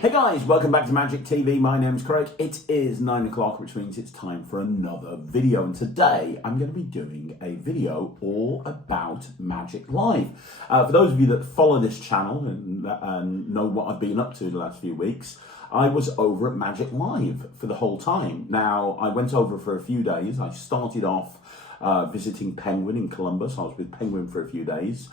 Hey guys, welcome back to Magic TV. My name's Craig. It is 9 o'clock, which means it's time for another video. And today I'm going to be doing a video all about Magic Live. For those of you that follow this channel and know what I've been up to the last few weeks, I was over at Magic Live for the whole time. Now, I went over for a few days. I started off visiting Penguin in Columbus. I was with Penguin for a few days,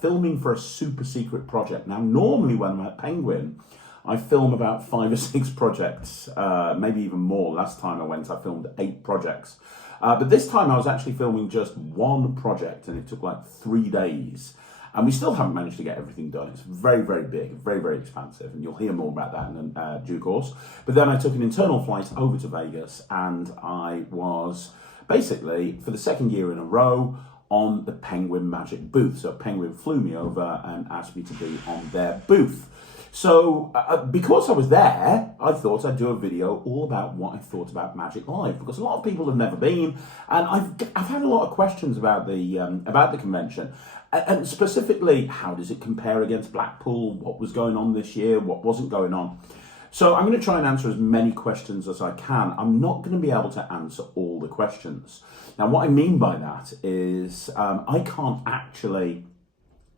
filming for a super secret project. Now, normally when I'm at Penguin, I film about 5 or 6 projects, maybe even more. Last time I went, I filmed 8 projects. But this time I was actually filming just one project, and it took like 3 days. And we still haven't managed to get everything done. It's very, very big, very, very expansive, and you'll hear more about that in due course. But then I took an internal flight over to Vegas, and I was basically, for the second year in a row, on the Penguin Magic booth. So Penguin flew me over and asked me to be on their booth. So, because I was there, I thought I'd do a video all about what I thought about Magic Live, because a lot of people have never been, and I've had a lot of questions about the convention, and specifically, how does it compare against Blackpool? What was going on this year? What wasn't going on? So I'm going to try and answer as many questions as I can. I'm not going to be able to answer all the questions. Now, what I mean by that is I can't actually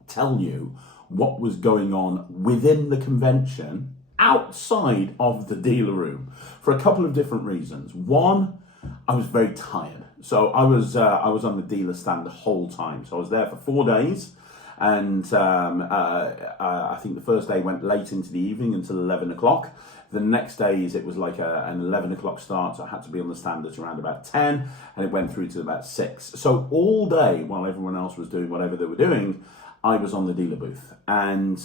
tell you what was going on within the convention outside of the dealer room for a couple of different reasons. One, I was very tired. So I was on the dealer stand the whole time. So I was there for 4 days, and I think the first day went late into the evening until 11 o'clock. The next days it was like an 11 o'clock start, so I had to be on the stand at around about 10, and it went through to about 6. So all day, while everyone else was doing whatever they were doing, I was on the dealer booth. And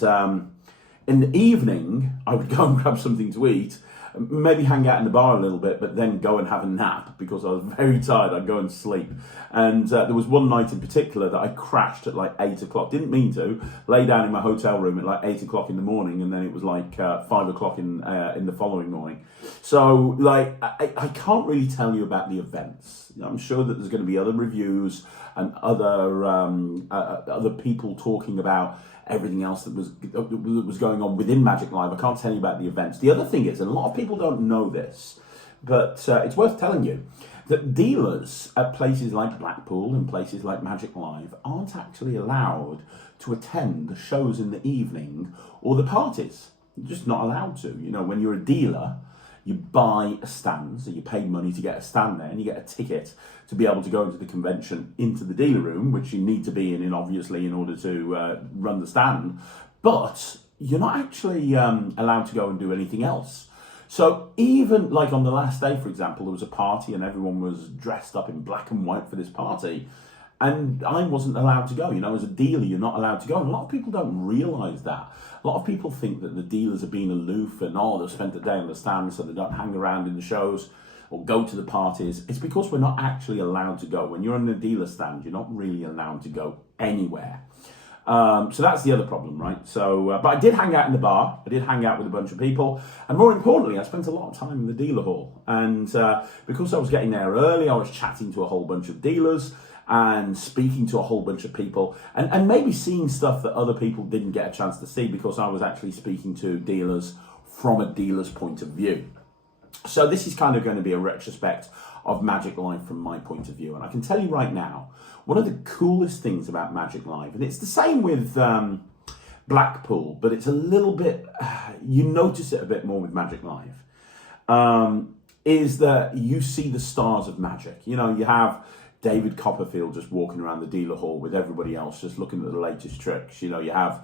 in the evening, I would go and grab something to eat, maybe hang out in the bar a little bit, but then go and have a nap because I was very tired. I'd go and sleep. And there was one night in particular that I crashed at like 8 o'clock. Didn't mean to. Lay down in my hotel room at like 8 o'clock in the morning, and then it was like 5 o'clock in the following morning. So like I can't really tell you about the events. I'm sure that there's going to be other reviews and other people talking about everything else that was going on within Magic Live. I can't tell you about the events. The other thing is, and a lot of people don't know this, but it's worth telling you, that dealers at places like Blackpool and places like Magic Live aren't actually allowed to attend the shows in the evening or the parties. You're just not allowed to. You know, when you're a dealer, you buy a stand, so you pay money to get a stand there, and you get a ticket to be able to go into the convention, into the dealer room, which you need to be in obviously in order to run the stand, but you're not actually allowed to go and do anything else. So even like on the last day, for example, there was a party and everyone was dressed up in black and white for this party, and I wasn't allowed to go. You know, as a dealer, you're not allowed to go. And a lot of people don't realise that. A lot of people think that the dealers are being aloof and, they've spent the day on the stand, so they don't hang around in the shows or go to the parties. It's because we're not actually allowed to go. When you're on the dealer stand, you're not really allowed to go anywhere. So that's the other problem, right? So, but I did hang out in the bar. I did hang out with a bunch of people. And more importantly, I spent a lot of time in the dealer hall. And because I was getting there early, I was chatting to a whole bunch of dealers and speaking to a whole bunch of people, and maybe seeing stuff that other people didn't get a chance to see because I was actually speaking to dealers from a dealer's point of view. So this is kind of going to be a retrospect of Magic Live from my point of view. And I can tell you right now, one of the coolest things about Magic Live, and it's the same with Blackpool, but it's a little bit, you notice it a bit more with Magic Live, is that you see the stars of Magic. You know, you have David Copperfield just walking around the dealer hall with everybody else, just looking at the latest tricks. You know, you have,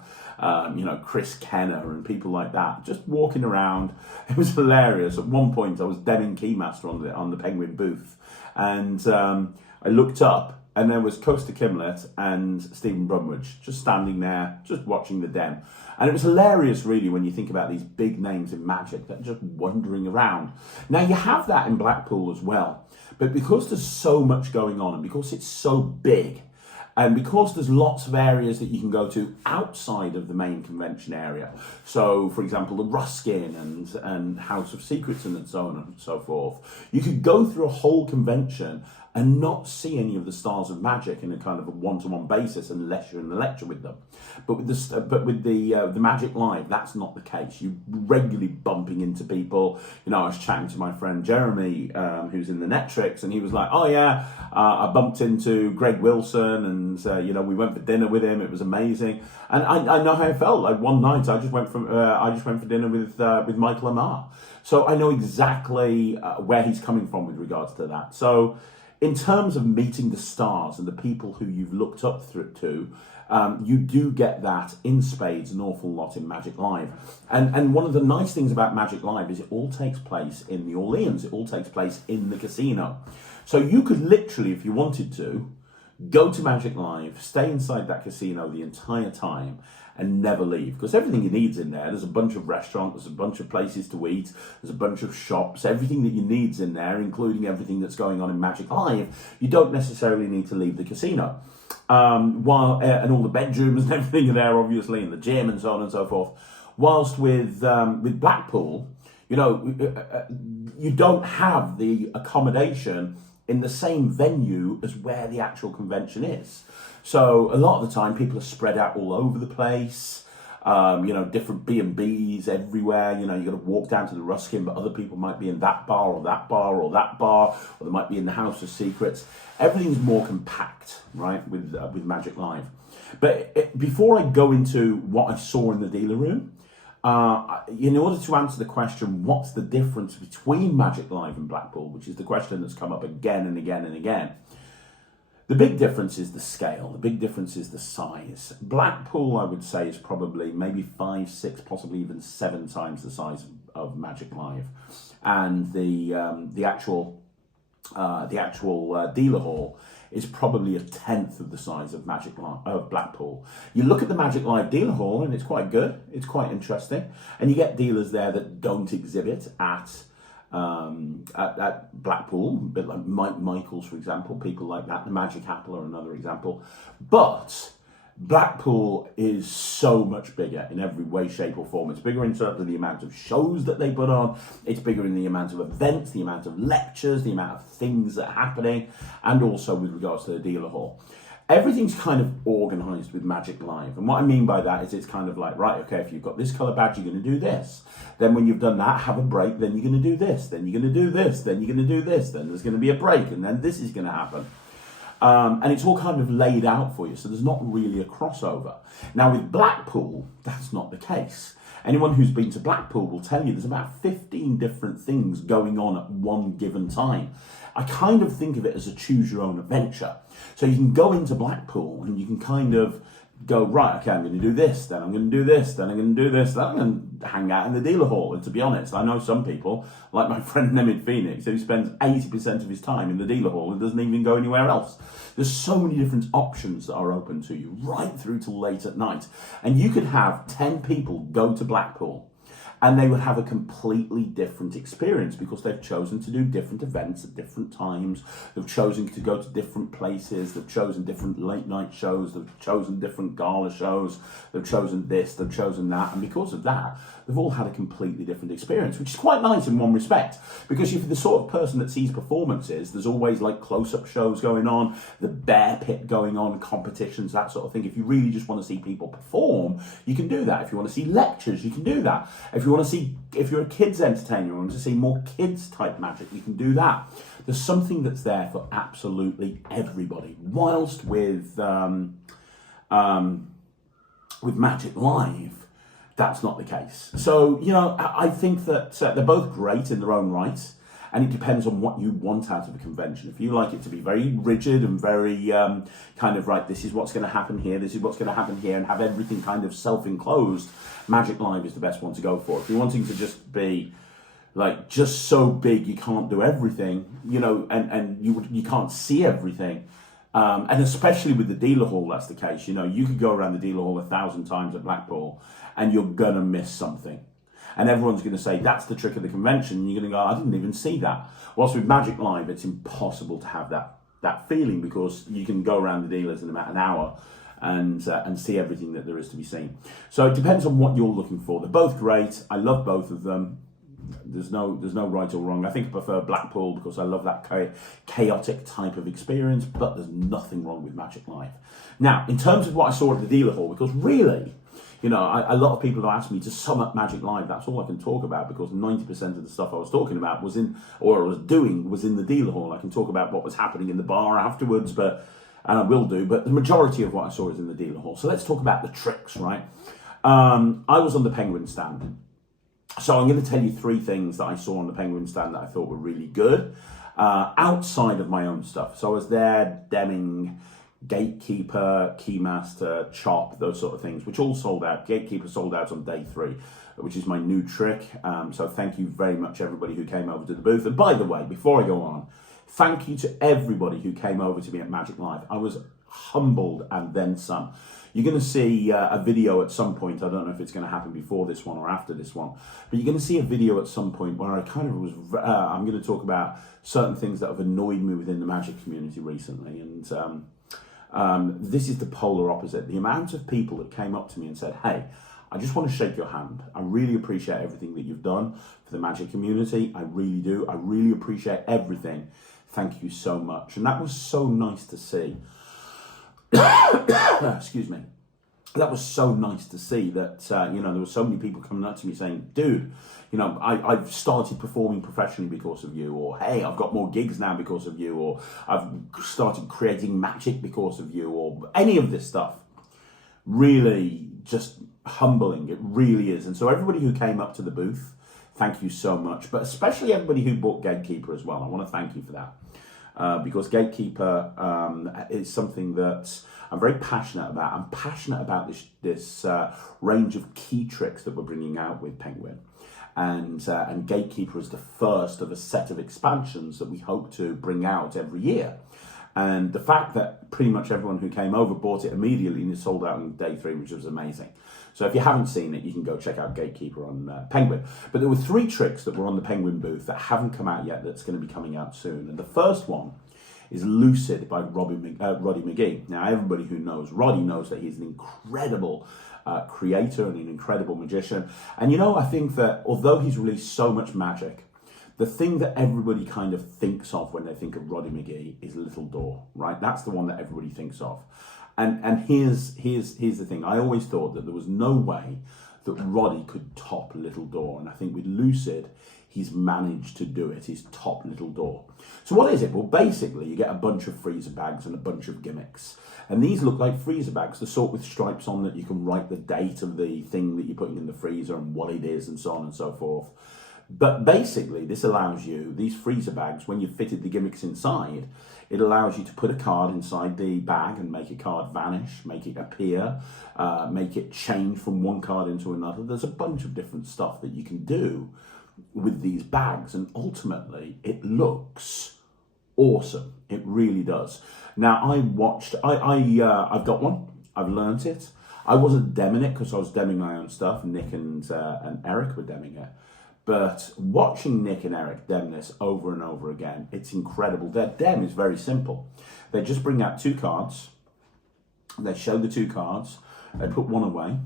Chris Kenner and people like that just walking around. It was hilarious. At one point, I was Deming Keymaster on the Penguin booth, and I looked up, and there was Coaster Kimlet and Stephen Brumwich just standing there, just watching the den. And it was hilarious, really, when you think about these big names in Magic that are just wandering around. Now, you have that in Blackpool as well. But because there's so much going on, and because it's so big, and because there's lots of areas that you can go to outside of the main convention area, so for example the Ruskin and House of Secrets and so on and so forth, you could go through a whole convention and not see any of the stars of magic in a kind of a one-to-one basis unless you're in the lecture with them. But with the Magic Live, that's not the case. You're regularly bumping into people. You know, I was chatting to my friend Jeremy, who's in the NETRIX, and he was like, "Oh yeah, I bumped into Greg Wilson, and you know, we went for dinner with him. It was amazing." And I know how I felt. Like one night, I just went for dinner with Michael Amar. So I know exactly where he's coming from with regards to that. So in terms of meeting the stars and the people who you've looked up to, you do get that in spades an awful lot in Magic Live. And one of the nice things about Magic Live is it all takes place in New Orleans. It all takes place in the casino. So you could literally, if you wanted to, go to Magic Live, stay inside that casino the entire time, and never leave, because everything you need's in there. There's a bunch of restaurants, there's a bunch of places to eat, there's a bunch of shops, everything that you need's in there, including everything that's going on in Magic Live. You don't necessarily need to leave the casino. And all the bedrooms and everything are there, obviously, and the gym and so on and so forth. Whilst with Blackpool, you know, you don't have the accommodation in the same venue as where the actual convention is. So a lot of the time people are spread out all over the place, you know, different B&Bs everywhere. You know, you got to walk down to the Ruskin, but other people might be in that bar or that bar or that bar, or they might be in the House of Secrets. Everything's more compact, right, with Magic Live. But before I go into what I saw in the dealer room, in order to answer the question, what's the difference between Magic Live and Blackpool, which is the question that's come up again and again and again, the big difference is the scale. The big difference is the size. Blackpool, I would say, is probably maybe 5, 6, possibly even 7 times the size of Magic Live, and the actual dealer hall is probably 1/10 of the size of Blackpool. You look at the Magic Live dealer hall and it's quite good, it's quite interesting, and you get dealers there that don't exhibit at Blackpool, a bit like Mike Michaels, for example, people like that. The Magic Apple are another example. But Blackpool is so much bigger in every way, shape or form. It's bigger in terms of the amount of shows that they put on. It's bigger in the amount of events, the amount of lectures, the amount of things that are happening, and also with regards to the dealer hall. Everything's kind of organised with Magic Live. And what I mean by that is it's kind of like, right, okay, if you've got this colour badge, you're going to do this. Then when you've done that, have a break, then you're going to do this. Then you're going to do this. Then you're going to do this. Then there's going to be a break. And then this is going to happen. And it's all kind of laid out for you. So there's not really a crossover. Now with Blackpool, that's not the case. Anyone who's been to Blackpool will tell you there's about 15 different things going on at one given time. I kind of think of it as a choose your own adventure. So you can go into Blackpool and you can kind of go, right, okay, I'm going to do this, then I'm going to do this, then I'm going to do this, then I'm going to hang out in the dealer hall. And to be honest, I know some people, like my friend Nemid Phoenix, who spends 80% of his time in the dealer hall and doesn't even go anywhere else. There's so many different options that are open to you right through till late at night. And you could have 10 people go to Blackpool and they would have a completely different experience because they've chosen to do different events at different times. They've chosen to go to different places. They've chosen different late night shows. They've chosen different gala shows. They've chosen this, they've chosen that. And because of that, they've all had a completely different experience, which is quite nice in one respect. Because if you're the sort of person that sees performances, there's always like close-up shows going on, the bear pit going on, competitions, that sort of thing. If you really just want to see people perform, you can do that. If you want to see lectures, you can do that. If you're a kids entertainer, you want to see more kids type magic, you can do that. There's something that's there for absolutely everybody. Whilst with Magic Live, that's not the case. So, you know, I think that they're both great in their own right, and it depends on what you want out of a convention. If you like it to be very rigid and very kind of, right, this is what's going to happen here, this is what's going to happen here, and have everything kind of self-enclosed, Magic Live is the best one to go for. If you're wanting to just be like just so big you can't do everything, you know, and you can't see everything, and especially with the dealer hall, that's the case. You know, you could go around the dealer hall 1,000 times at Blackpool and you're gonna miss something. And everyone's going to say, that's the trick of the convention. And you're going to go, I didn't even see that. Whilst with Magic Live, it's impossible to have that feeling because you can go around the dealers in about an hour and see everything that there is to be seen. So it depends on what you're looking for. They're both great. I love both of them. There's no right or wrong. I think I prefer Blackpool because I love that chaotic type of experience, but there's nothing wrong with Magic Live. Now, in terms of what I saw at the dealer hall, because really, you know, a lot of people have asked me to sum up Magic Live. That's all I can talk about because 90% of the stuff I was talking about was in the dealer hall. I can talk about what was happening in the bar afterwards, and I will do, but the majority of what I saw is in the dealer hall. So let's talk about the tricks, right? I was on the Penguin stand. So I'm going to tell you 3 things that I saw on the Penguin stand that I thought were really good, outside of my own stuff. So I was there demoing Gatekeeper, Keymaster, Chop, those sort of things, which all sold out. Gatekeeper sold out on day 3, which is my new trick. So thank you very much, everybody who came over to the booth. And by the way, before I go on, thank you to everybody who came over to me at Magic Live. I was humbled and then some. You're going to see a video at some point. I don't know if it's going to happen before this one or after this one, but you're going to see a video at some point where I kind of was, I'm going to talk about certain things that have annoyed me within the Magic community recently. And this is the polar opposite. The amount of people that came up to me and said, hey, I just want to shake your hand. I really appreciate everything that you've done for the Magic community. I really do. I really appreciate everything. Thank you so much. And that was so nice to see. Excuse me. That was so nice to see that, you know, there were so many people coming up to me saying, dude, you know, I've started performing professionally because of you, or hey, I've got more gigs now because of you, or I've started creating magic because of you, or any of this stuff. Really just humbling. It really is. And so everybody who came up to the booth, thank you so much. But especially everybody who bought Gatekeeper as well. I want to thank you for that. Because Gatekeeper is something that I'm very passionate about. I'm passionate about this range of key tricks that we're bringing out with Penguin. And Gatekeeper is the first of a set of expansions that we hope to bring out every year. And the fact that pretty much everyone who came over bought it immediately and it sold out on day 3, which was amazing. So if you haven't seen it, you can go check out Gatekeeper on Penguin. But there were 3 tricks that were on the Penguin booth that haven't come out yet that's going to be coming out soon. And the first one is Lucid by Roddy McGee. Now, everybody who knows Roddy knows that he's an incredible creator and an incredible magician. And you know, I think that although he's released so much magic, the thing that everybody kind of thinks of when they think of Roddy McGee is Little Door, right? That's the one that everybody thinks of. And here's the thing. I always thought that there was no way that Roddy could top Little Door. And I think with Lucid, he's managed to do it. He's top Little Door. So what is it? Well, basically, you get a bunch of freezer bags and a bunch of gimmicks. And these look like freezer bags, the sort with stripes on that you can write the date of the thing that you're putting in the freezer and what it is and so on and so forth. But basically, this allows you, these freezer bags, when you've fitted the gimmicks inside, it allows you to put a card inside the bag and make a card vanish, make it appear, make it change from one card into another. There's a bunch of different stuff that you can do with these bags, and ultimately, it looks awesome. It really does. Now, I've got one. I've learnt it. I wasn't demming it because I was demming my own stuff. Nick and Eric were demming it. But watching Nick and Eric dem this over and over again, it's incredible. Their dem is very simple. They just bring out 2 cards. They show the 2 cards. They put one away.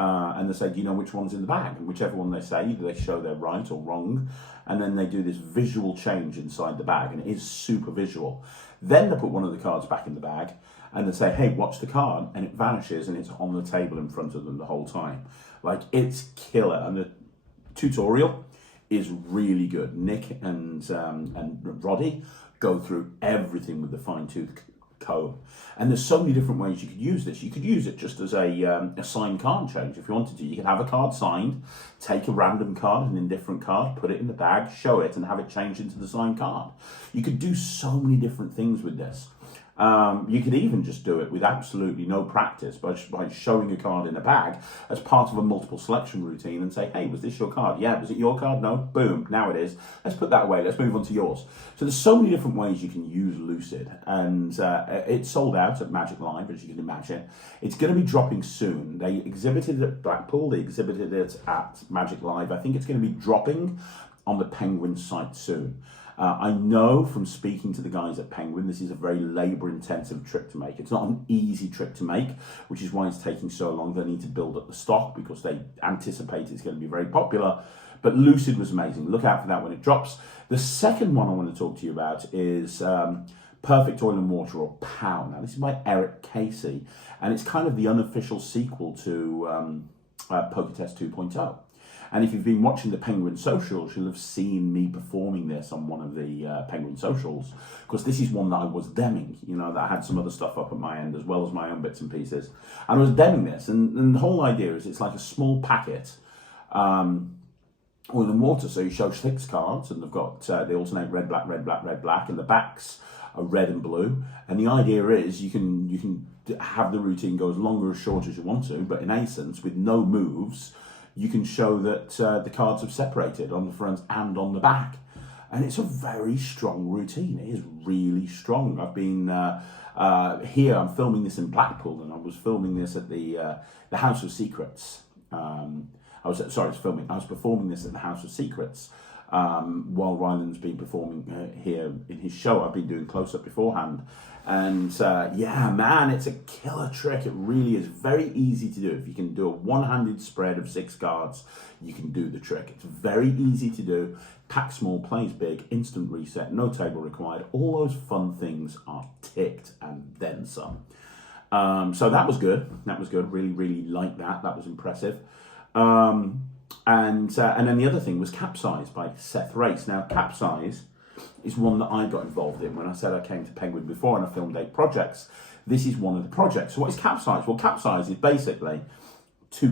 And they say, do you know which one's in the bag? And whichever one they say, either they show they're right or wrong. And then they do this visual change inside the bag. And it is super visual. Then they put one of the cards back in the bag. And they say, hey, watch the card. And it vanishes and it's on the table in front of them the whole time. Like, it's killer. And the tutorial is really good. Nick and Roddy go through everything with the fine-tooth comb. And there's so many different ways you could use this. You could use it just as a signed card change if you wanted to. You could have a card signed, take a random card, an indifferent card, put it in the bag, show it, and have it change into the signed card. You could do so many different things with this. You could even just do it with absolutely no practice by showing a card in a bag as part of a multiple selection routine and say, hey, was this your card? Yeah, was it your card? No? Boom, now it is. Let's put that away. Let's move on to yours. So there's so many different ways you can use Lucid, and it's sold out at Magic Live, as you can imagine. It's going to be dropping soon. They exhibited it at Blackpool. They exhibited it at Magic Live. I think it's going to be dropping on the Penguin site soon. I know from speaking to the guys at Penguin, this is a very labor-intensive trick to make. It's not an easy trick to make, which is why it's taking so long. They need to build up the stock because they anticipate it's going to be very popular. But Lucid was amazing. Look out for that when it drops. The second one I want to talk to you about is Perfect Oil and Water, or POW. Now, this is by Eric Casey, and it's kind of the unofficial sequel to Poker Test 2.0. And if you've been watching the Penguin socials, you'll have seen me performing this on one of the Penguin socials, because this is one that I was demming, that I had some other stuff up at my end as well as my own bits and pieces. And I was demming this, and the whole idea is it's like a small packet, oil and water. So you show 6 cards, and they've got, they alternate red, black, red, black, red, black, and the backs are red and blue. And the idea is you can have the routine go as long or as short as you want to, but in essence, with no moves, you can show that the cards have separated on the front and on the back. And it's a very strong routine. It is really strong. I've been here, I'm filming this in Blackpool, and I was filming this at the House of Secrets. I was performing this at the House of Secrets while Ryland's been performing here in his show. I've been doing close-up beforehand. And yeah, man, it's a killer trick. It really is very easy to do. If you can do a one-handed spread of 6 cards, you can do the trick. It's very easy to do. Pack small, plays big, instant reset, no table required. All those fun things are ticked and then some. So that was good. That was good. Really, really liked that. That was impressive. And then the other thing was Capsize by Seth Race. Now, Capsize is one that I got involved in when I said I came to Penguin before and I filmed 8 projects. This is one of the projects. So what is Capsize? Well, Capsize is basically 2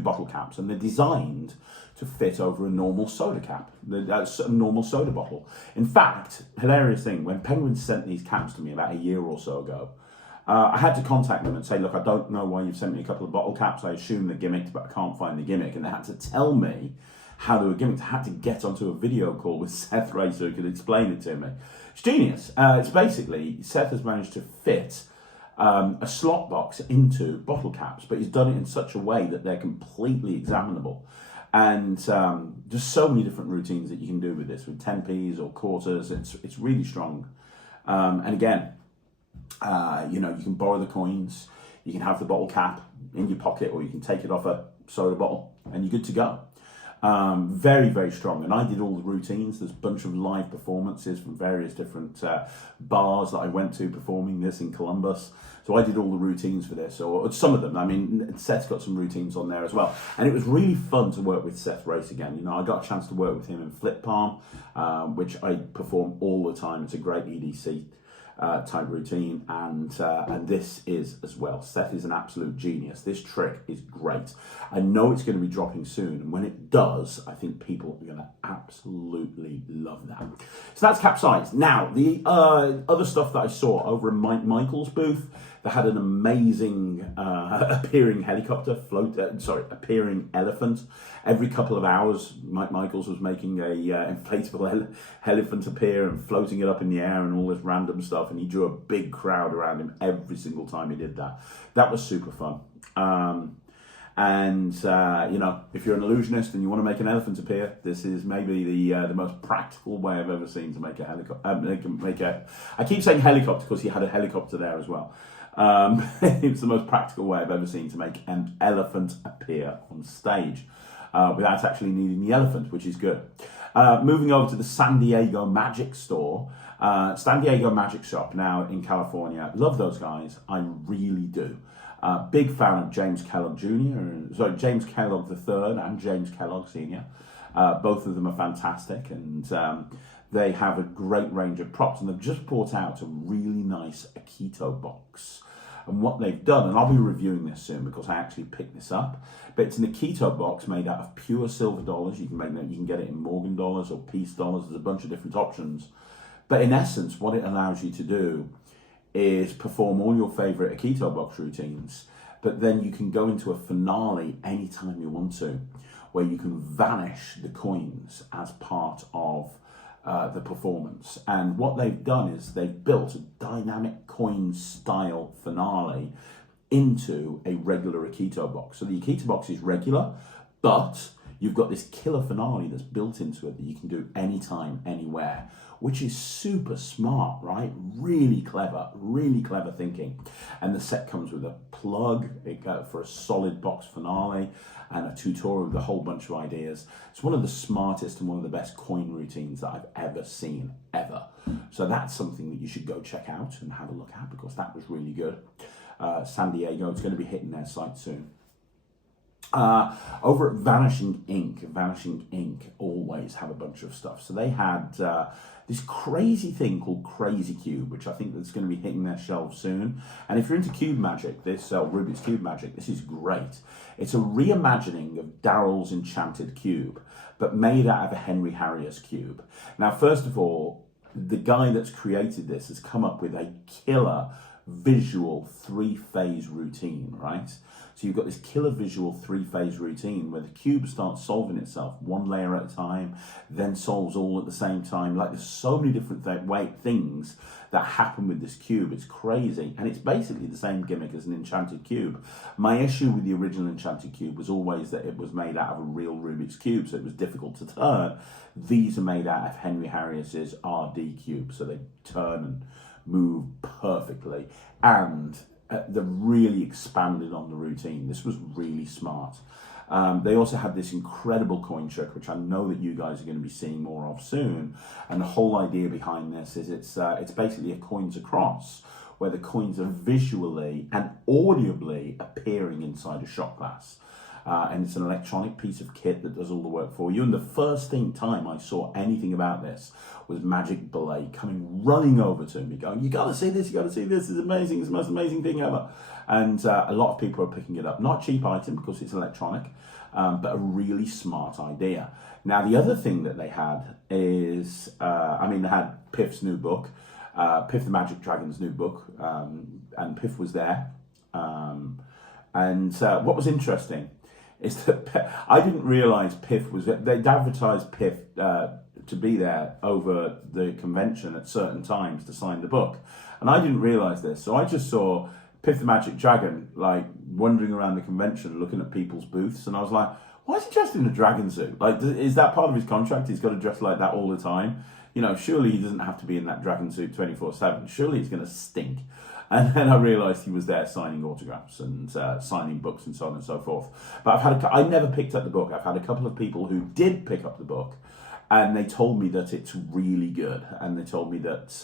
bottle caps, and they're designed to fit over a normal soda cap, a normal soda bottle. In fact, hilarious thing, when Penguin sent these caps to me about a year or so ago, I had to contact them and say, look, I don't know why you've sent me a couple of bottle caps. I assume they're gimmicked, but I can't find the gimmick. And they had to tell me how they were gimmicked. I had to get onto a video call with Seth Ray so he could explain it to me. It's genius. It's basically, Seth has managed to fit a slot box into bottle caps, but he's done it in such a way that they're completely examinable. And just so many different routines that you can do with this, with 10p's or quarters. It's really strong. And again, you can borrow the coins, you can have the bottle cap in your pocket, or you can take it off a soda bottle and you're good to go. Very, very strong. And I did all the routines. There's a bunch of live performances from various different bars that I went to performing this in Columbus. So I did all the routines for this, or some of them. I mean, Seth's got some routines on there as well. And it was really fun to work with Seth Race again. I got a chance to work with him in Flip Palm, which I perform all the time. It's a great EDC type routine, and this is as well. Seth is an absolute genius. This trick is great. I know it's going to be dropping soon, and when it does, I think people are going to absolutely love that. So that's Capsize. Now, the other stuff that I saw over in Mike Michael's booth, they had an amazing appearing elephant. Every couple of hours, Mike Michaels was making a inflatable elephant appear and floating it up in the air and all this random stuff, and he drew a big crowd around him every single time he did that. That was super fun. If you're an illusionist and you want to make an elephant appear, this is maybe the most practical way I've ever seen to make a helicopter. I keep saying helicopter because he had a helicopter there as well. It's the most practical way I've ever seen to make an elephant appear on stage without actually needing the elephant, which is good. Moving over to the San Diego Magic Store, San Diego Magic Shop now in California. Love those guys, I really do. Big fan of James Kellogg James Kellogg III and James Kellogg Sr. Both of them are fantastic, and they have a great range of props, and they've just brought out a really nice Akito box. And what they've done, and I'll be reviewing this soon because I actually picked this up, but it's an Akito box made out of pure silver dollars. You can get it in Morgan dollars or Peace dollars. There's a bunch of different options. But in essence, what it allows you to do is perform all your favorite Akito box routines, but then you can go into a finale anytime you want to, where you can vanish the coins as part of the performance. And what they've done is they've built a dynamic coin style finale into a regular Akito box. So the Akito box is regular, but you've got this killer finale that's built into it that you can do anytime, anywhere, which is super smart, right? Really clever thinking. And the set comes with a plug for a solid box finale and a tutorial with a whole bunch of ideas. It's one of the smartest and one of the best coin routines that I've ever seen, ever. So that's something that you should go check out and have a look at, because that was really good. San Diego, it's going to be hitting their site soon. Over at Vanishing Ink always have a bunch of stuff. So they had this crazy thing called Crazy Cube, which I think that's going to be hitting their shelves soon. And if you're into cube magic, Rubik's Cube magic, this is great. It's a reimagining of Daryl's Enchanted Cube, but made out of a Henry Harrius cube. Now, first of all, the guy that's created this has come up with a killer visual 3-phase routine, right? So you've got this killer visual 3-phase routine where the cube starts solving itself one layer at a time, then solves all at the same time. Like, there's so many different things that happen with this cube. It's crazy. And it's basically the same gimmick as an Enchanted Cube. My issue with the original Enchanted Cube was always that it was made out of a real Rubik's Cube, so it was difficult to turn. These are made out of Henry Harrius's RD Cube, so they turn and move perfectly. And they really expanded on the routine. This was really smart. They also had this incredible coin trick, which I know that you guys are going to be seeing more of soon. And the whole idea behind this is it's basically a coins across, where the coins are visually and audibly appearing inside a shot glass. And it's an electronic piece of kit that does all the work for you. And the first time I saw anything about this was Magic Belay coming running over to me, going, "You got to see this, you got to see this, it's amazing, it's the most amazing thing ever." And a lot of people are picking it up. Not a cheap item because it's electronic, but a really smart idea. Now, the other thing that they had is, they had Piff's new book, Piff the Magic Dragon's new book, and Piff was there. What was interesting is that I didn't realise Piff was there. They'd advertised Piff to be there over the convention at certain times to sign the book. And I didn't realise this. So I just saw Piff the Magic Dragon, like, wandering around the convention looking at people's booths. And I was like, why is he dressed in a dragon suit? Like, is that part of his contract? He's got to dress like that all the time? You know, surely he doesn't have to be in that dragon suit 24/7. Surely it's going to stink. And then I realised he was there signing autographs and signing books and so on and so forth. But I never picked up the book. I've had a couple of people who did pick up the book, and they told me that it's really good. And they told me that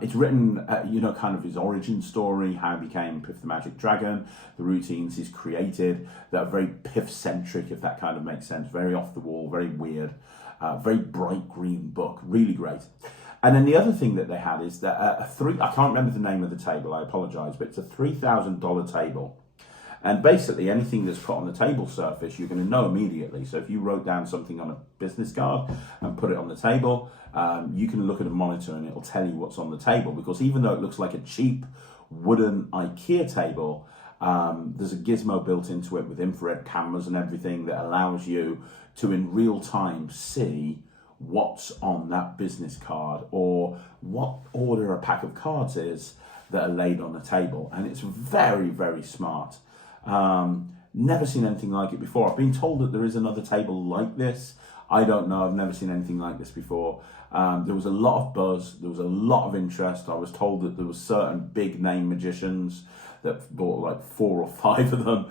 it's written, kind of his origin story, how he became Piff the Magic Dragon, the routines he's created that are very Piff-centric, if that kind of makes sense. Very off the wall, very weird, very bright green book, really great. And then the other thing that they had is that I can't remember the name of the table, I apologise, but it's a $3,000 table. And basically anything that's put on the table surface, you're going to know immediately. So if you wrote down something on a business card and put it on the table, you can look at a monitor and it'll tell you what's on the table. Because even though it looks like a cheap wooden IKEA table, there's a gizmo built into it with infrared cameras and everything that allows you to in real time see what's on that business card or what order a pack of cards is that are laid on the table. And it's very, very smart. Never seen anything like it before. I've been told that there is another table like this. I don't know. I've never seen anything like this before. There was a lot of buzz. There was a lot of interest. I was told that there were certain big name magicians that bought like 4 or 5 of them,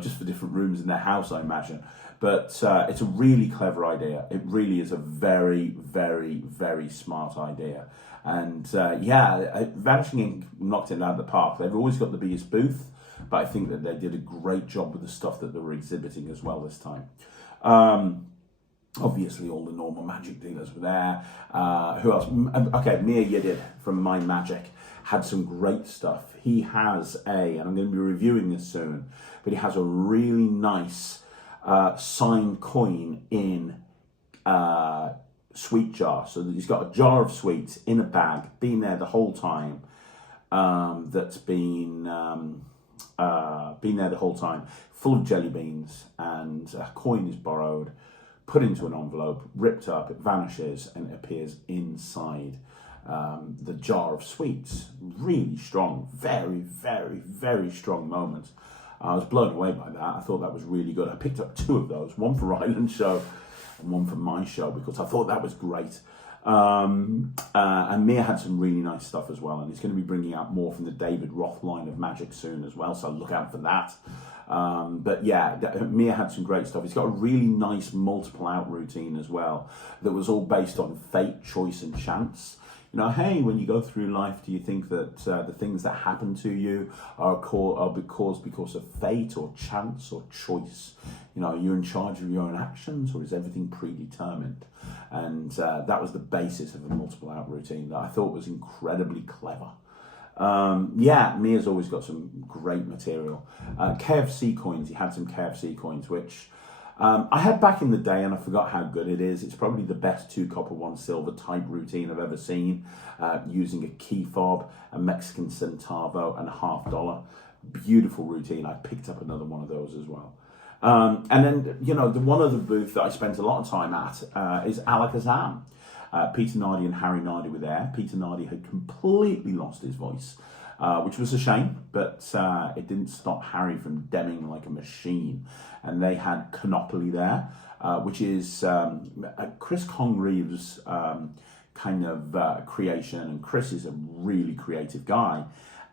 just for different rooms in their house, I imagine. But it's a really clever idea. It really is a very, very, very smart idea. And Vanishing Ink knocked it out of the park. They've always got the biggest booth, but I think that they did a great job with the stuff that they were exhibiting as well this time. Obviously, all the normal magic dealers were there. Who else? Okay, Mir Yedid from Mind Magic had some great stuff. He has and I'm going to be reviewing this soon, but he has a really nice signed coin in sweet jar. So he's got a jar of sweets in a bag, been there the whole time. That's been there the whole time, full of jelly beans, and a coin is borrowed, put into an envelope, ripped up, it vanishes, and it appears inside the jar of sweets. Really strong, very, very, very strong moment. I was blown away by that. I thought that was really good. I picked up 2 of those, one for Island Show and one for my show, because I thought that was great. And Mia had some really nice stuff as well, and he's going to be bringing out more from the David Roth line of magic soon as well, so look out for that. But yeah, Mia had some great stuff. He's got a really nice multiple out routine as well that was all based on fate, choice, and chance. You know, hey, when you go through life, do you think that the things that happen to you are caused because of fate or chance or choice? You know, are you in charge of your own actions, or is everything predetermined? And that was the basis of a multiple out routine that I thought was incredibly clever. Yeah, Mia's always got some great material. KFC coins, he had some KFC coins, which I had back in the day, and I forgot how good it is. It's probably the best 2 copper, 1 silver type routine I've ever seen, using a key fob, a Mexican centavo, and $50. Beautiful routine. I picked up another one of those as well. And then, you know, the one other booth that I spent a lot of time at is Alakazam. Peter Nardi and Harry Nardi were there. Peter Nardi had completely lost his voice, which was a shame, but it didn't stop Harry from demming like a machine. And they had Canopoly there, which is Chris Congreve's kind of creation. And Chris is a really creative guy.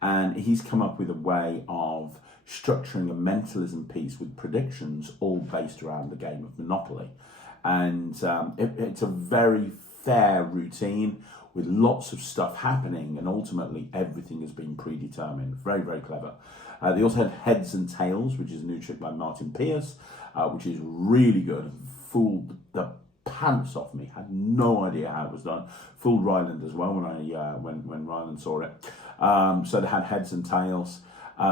And he's come up with a way of structuring a mentalism piece with predictions, all based around the game of Monopoly. And it's a very fair routine with lots of stuff happening, and ultimately everything has been predetermined. Very, very clever. They also had Heads and Tails, which is a new trick by Martin Pierce, which is really good. Fooled the pants off me. Had no idea how it was done. Fooled Ryland as well when Ryland saw it. So they had Heads and Tails.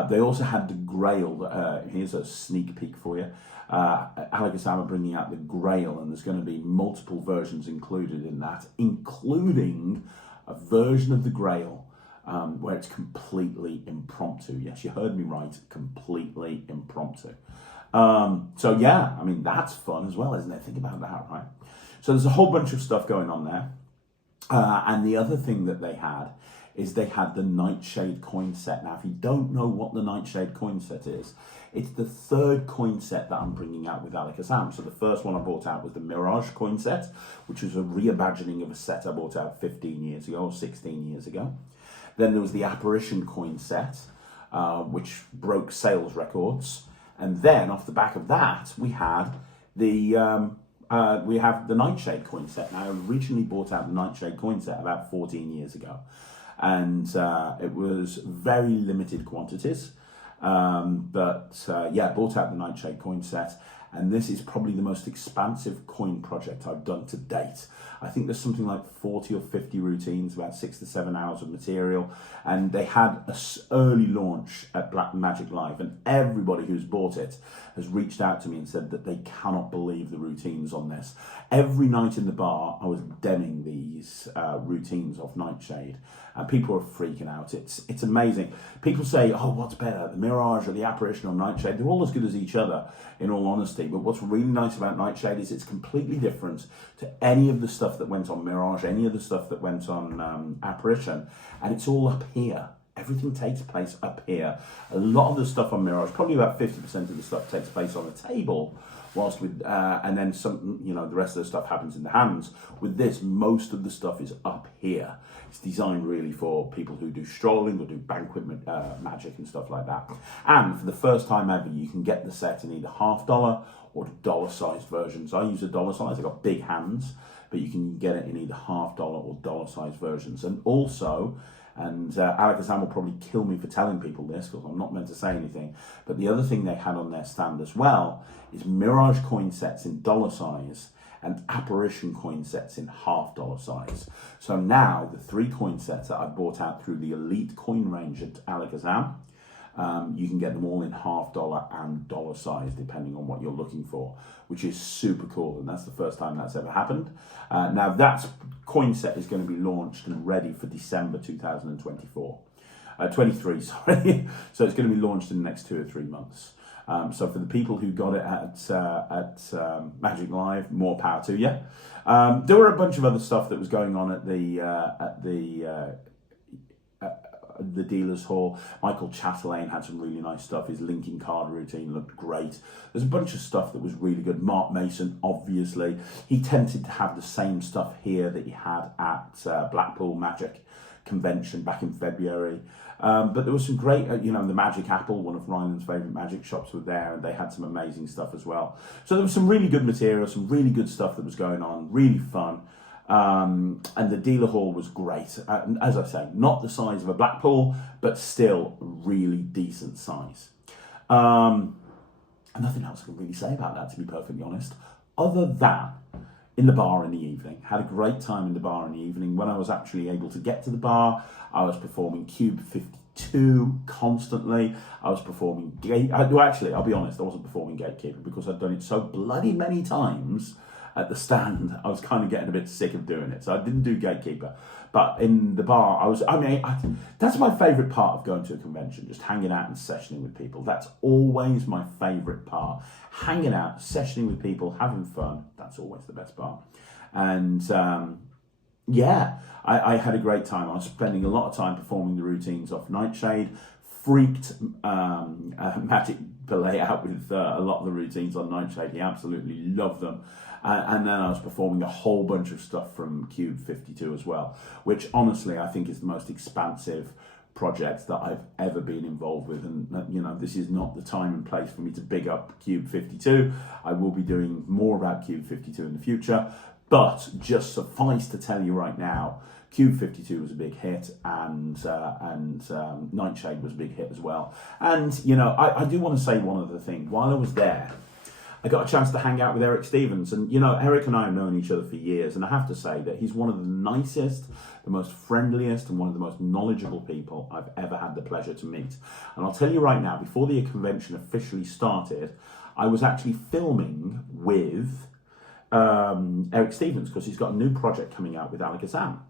They also had the Grail. Here's a sneak peek for you. Alakazam are bringing out the Grail, and there's going to be multiple versions included in that, including a version of the Grail where it's completely impromptu. Yes, you heard me right, completely impromptu. So yeah, I mean, that's fun as well, isn't it? Think about that, right? So there's a whole bunch of stuff going on there. And the other thing that they had is they had the Nightshade coin set. Now, if you don't know what the Nightshade coin set is, it's the 3rd coin set that I'm bringing out with Alakazam. So the first one I bought out was the Mirage coin set, which was a reimagining of a set I bought out 15 years ago, or 16 years ago. Then there was the Apparition coin set, which broke sales records. And then off the back of that, we have the Nightshade coin set. Now, I originally bought out the Nightshade coin set about 14 years ago. And it was very limited quantities. Yeah, bought out the Nightshade coin set. And this is probably the most expansive coin project I've done to date. I think there's something like 40 or 50 routines, about 6 to 7 hours of material. And they had an early launch at Black Magic Live, and everybody who's bought it has reached out to me and said that they cannot believe the routines on this. Every night in the bar, I was demming these routines of Nightshade, and people are freaking out. It's amazing. People say, oh, what's better, the Mirage or the Apparition or Nightshade? They're all as good as each other, in all honesty. But what's really nice about Nightshade is it's completely different to any of the stuff that went on Mirage, any of the stuff that went on Apparition, and it's all up here. Everything takes place up here. A lot of the stuff on Mirage, probably about 50% of the stuff takes place on the table, whilst with, and then some, you know, the rest of the stuff happens in the hands. With this, most of the stuff is up here. It's designed really for people who do strolling or do banquet magic and stuff like that. And for the first time ever, you can get the set in either $50 or dollar-sized versions. I use a dollar size. I've got big hands, but you can get it in either $50 or dollar-sized versions. And also, and Alakazam will probably kill me for telling people this because I'm not meant to say anything, but the other thing they had on their stand as well is Mirage coin sets in dollar size and Apparition coin sets in $50 size. So now the 3 coin sets that I've bought out through the Elite coin range at Alakazam, you can get them all in $50 and dollar size depending on what you're looking for, which is super cool, and that's the first time that's ever happened. Now that coin set is going to be launched and ready for December 2024. 23, sorry. So it's going to be launched in the next 2 or 3 months. So for the people who got it at Magic Live, more power to you. There were a bunch of other stuff that was going on at the the dealers hall. Michael Chatelaine had some really nice stuff. His linking card routine looked great. There's a bunch of stuff that was really good. Mark Mason, obviously, he tended to have the same stuff here that he had at Blackpool Magic Convention back in February. But there was some great, the Magic Apple, one of Ryland's favourite magic shops, were there, and they had some amazing stuff as well. So there was some really good material, some really good stuff that was going on, really fun. And the dealer hall was great. As I say, not the size of a Blackpool, but still really decent size. And nothing else I can really say about that, to be perfectly honest, other than in the bar in the evening. Had a great time in the bar in the evening. When I was actually able to get to the bar, I was performing Cube 52 constantly. I was performing actually, I'll be honest, I wasn't performing Gatekeeper because I'd done it so bloody many times at the stand. I was kind of getting a bit sick of doing it, so I didn't do Gatekeeper. But in the bar, that's my favourite part of going to a convention, just hanging out and sessioning with people. That's always my favourite part. Hanging out, sessioning with people, having fun, that's always the best part. And I had a great time. I was spending a lot of time performing the routines off Nightshade, freaked Magic Belay out with a lot of the routines on Nightshade. He absolutely loved them. And then I was performing a whole bunch of stuff from Cube 52 as well, which honestly I think is the most expansive project that I've ever been involved with. And this is not the time and place for me to big up Cube 52. I will be doing more about Cube 52 in the future, but just suffice to tell you right now, Cube 52 was a big hit, and Nightshade was a big hit as well. And I do want to say one other thing. While I was there, I got a chance to hang out with Eric Stevens, and Eric and I have known each other for years, and I have to say that he's one of the nicest, the most friendliest, and one of the most knowledgeable people I've ever had the pleasure to meet. And I'll tell you right now, before the convention officially started, I was actually filming with Eric Stevens because he's got a new project coming out with Alakazam.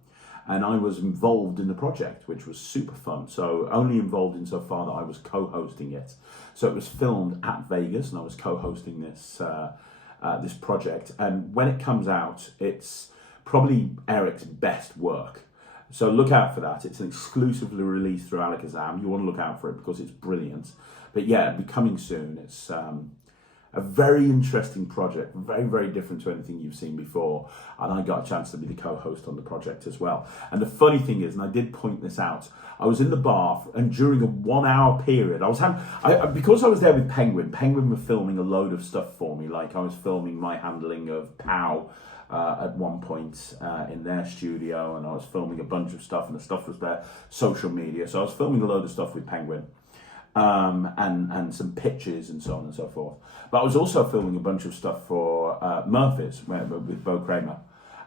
And I was involved in the project, which was super fun. So only involved insofar that I was co-hosting it. So it was filmed at Vegas, and I was co-hosting this this project. And when it comes out, it's probably Eric's best work. So look out for that. It's an exclusively released through Alakazam. You want to look out for it because it's brilliant. But yeah, it'll be coming soon. It's a very interesting project, very, very different to anything you've seen before. And I got a chance to be the co-host on the project as well. And the funny thing is, and I did point this out, I was in the bar, and during a 1 hour period, because I was there with Penguin were filming a load of stuff for me. Like I was filming my handling of POW at one point in their studio, and I was filming a bunch of stuff, and the stuff was their social media. So I was filming a load of stuff with Penguin. And some pitches and so on and so forth. But I was also filming a bunch of stuff for Murphy's with Bo Kramer.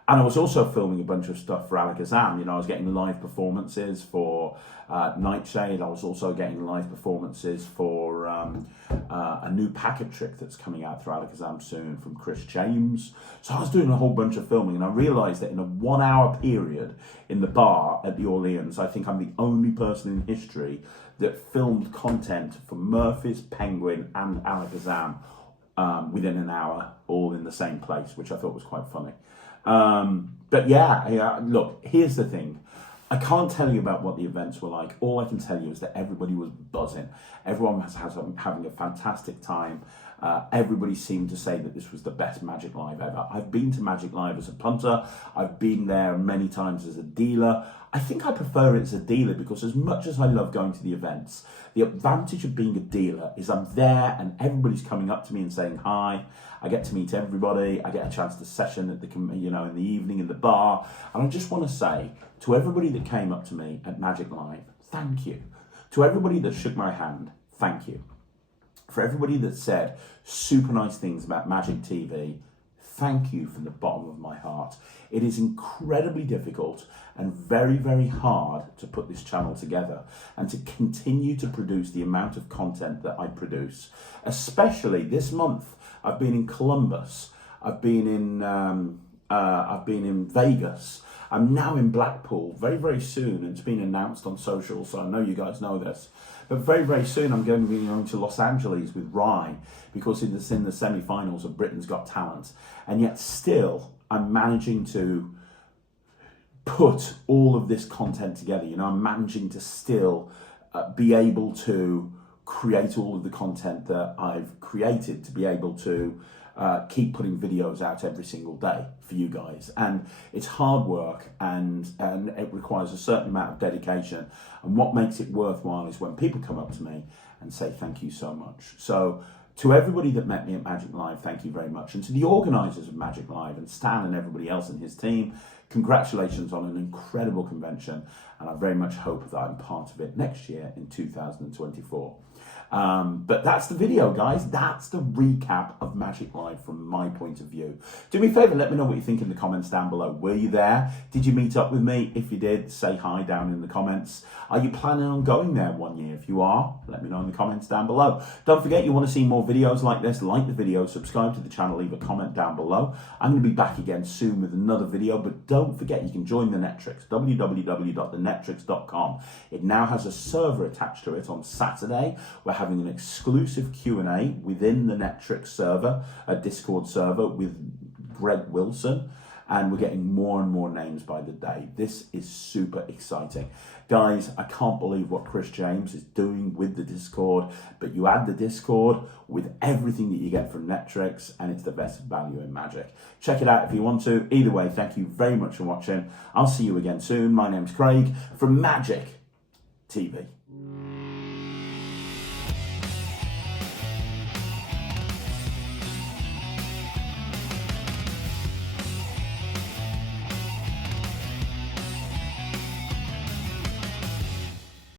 And I was also filming a bunch of stuff for Alakazam. I was getting live performances for Nightshade. I was also getting live performances for a new packet trick that's coming out through Alakazam soon from Chris James. So I was doing a whole bunch of filming, and I realised that in a 1 hour period in the bar at the Orleans, I think I'm the only person in history that filmed content for Murphy's, Penguin, and Alakazam within an hour, all in the same place, which I thought was quite funny. But yeah, look, here's the thing. I can't tell you about what the events were like. All I can tell you is that everybody was buzzing. Everyone was having a fantastic time. Everybody seemed to say that this was the best Magic Live ever. I've been to Magic Live as a punter. I've been there many times as a dealer. I think I prefer it as a dealer because as much as I love going to the events, the advantage of being a dealer is I'm there and everybody's coming up to me and saying hi. I get to meet everybody. I get a chance to session at in the evening in the bar. And I just want to say to everybody that came up to me at Magic Live, thank you. To everybody that shook my hand, thank you. For everybody that said super nice things about Magic TV, thank you from the bottom of my heart. It is incredibly difficult and very, very hard to put this channel together and to continue to produce the amount of content that I produce. Especially this month, I've been in Columbus, I've been in Vegas, I'm now in Blackpool very, very soon, and it's been announced on social, so I know you guys know this. But very, very soon I'm going to be going to Los Angeles with Rye, because it's in the semi-finals of Britain's Got Talent. And yet still I'm managing to put all of this content together. You know, I'm managing to still be able to create all of the content that I've created, to be able to keep putting videos out every single day for you guys. And it's hard work, and it requires a certain amount of dedication. And what makes it worthwhile is when people come up to me and say thank you so much. So to everybody that met me at Magic Live, thank you very much. And to the organisers of Magic Live and Stan and everybody else in his team, congratulations on an incredible convention. And I very much hope that I'm part of it next year in 2024. But that's the video, guys. That's the recap of Magic Live from my point of view. Do me a favour, let me know what you think in the comments down below. Were you there? Did you meet up with me? If you did, say hi down in the comments. Are you planning on going there one year? If you are, let me know in the comments down below. Don't forget, you want to see more videos like this, like the video, subscribe to the channel, leave a comment down below. I'm going to be back again soon with another video, but don't forget you can join the NETRIX, www.thenetrix.com. It now has a server attached to it on Saturday. We're having an exclusive Q&A within the NETRIX server, a Discord server with Greg Wilson, and we're getting more and more names by the day. This is super exciting. Guys, I can't believe what Chris James is doing with the Discord, but you add the Discord with everything that you get from NETRIX, and it's the best value in Magic. Check it out if you want to. Either way, thank you very much for watching. I'll see you again soon. My name's Craig from Magic TV.